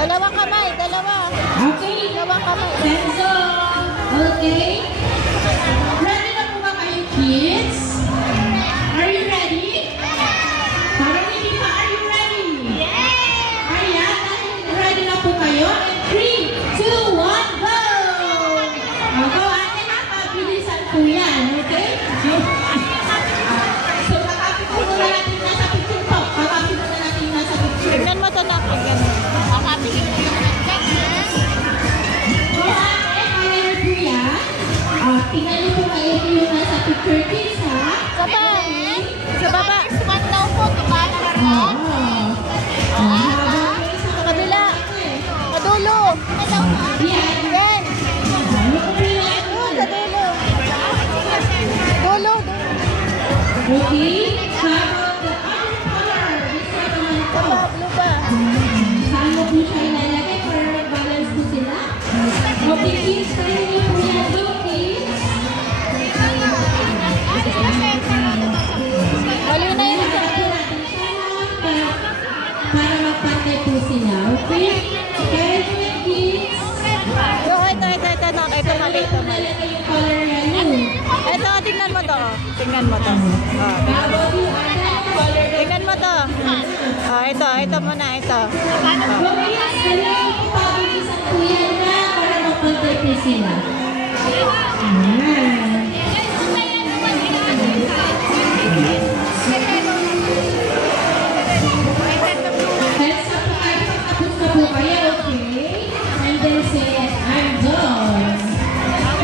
Dalawang kamay, dalawa. Okay. Dalawang kamay. Senso. Okay. Ready na po ba kayo, kids? Are you ready? Parang hindi pa, are you ready? Yeah! Ayan, ready na po kayo? And 3, 2, 1, go! Go, ate ha, pabilisan po yan, okay? So, kakapit po muna natin nasa picture po. Kakapit muna natin nasa picture. Tignan mo ito na. Kakapit mo na. So, ate, kaya po yan. Tingnan niyo po kayo yung nasa picture, kids, ha? Sa baba. Sa baba. Squat daw po. Sa kabila. Kadulo. Yan. Yan. Doon, sa dulo. Dulo. Okay, how about the other color? Isa naman po. Sa blue ba? Saan mo po siya ilalagay para mag-balance po sila? Okay, kids, tayo niyo po yan. Go, kids. Mali na yun. Para magpantay po sila. Okay? Kaya po yan, kids. Yung ito. No. Ito mali. Ito mali. Ilalagay yung color yellow. Ito, tingnan mo to. Tingnan mo to. How about you, ate? Color Tingnan mo to. Ito muna. Ito. Go, kids. Dalawa po pabilisan po yan na para magpantay po sila. Ayan. Heads up po kayo, tapos na po kayo, okay? And then say, I'm done.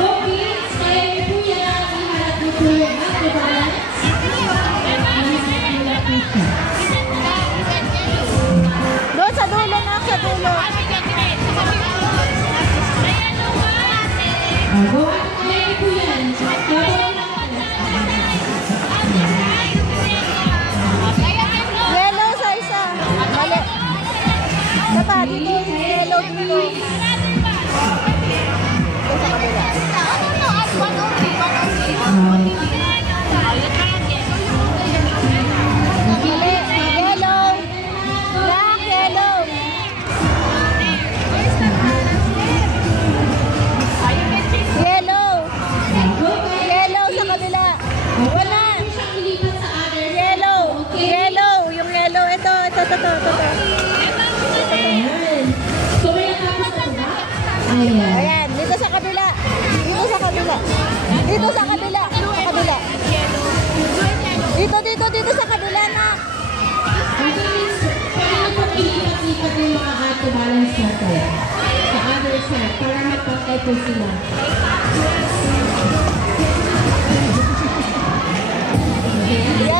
Okay, kaya niyo po yan, iharap niyo po yung balance. Doon sa dulo na. Sa dulo. Go, kaya niyo po yan. Yellow sa isa. Mali. Saka dito yung yellow dito. Doon sa kabila. Mali. Yellow. Black, yellow. Yellow. Yellow sa kabila. Wala. Yellow. Yellow. Yung yellow. Ito. Ayan. So, may natapos na po ba? Ayan. Ayan. Dito sa kabila. Dito sa kabila. Dito sa kabila. Sa kabila. Dito sa kabila na. Kaya po ilipat-lipat yung mga auto-balance natin sa other side para magpantay po sila. Yan.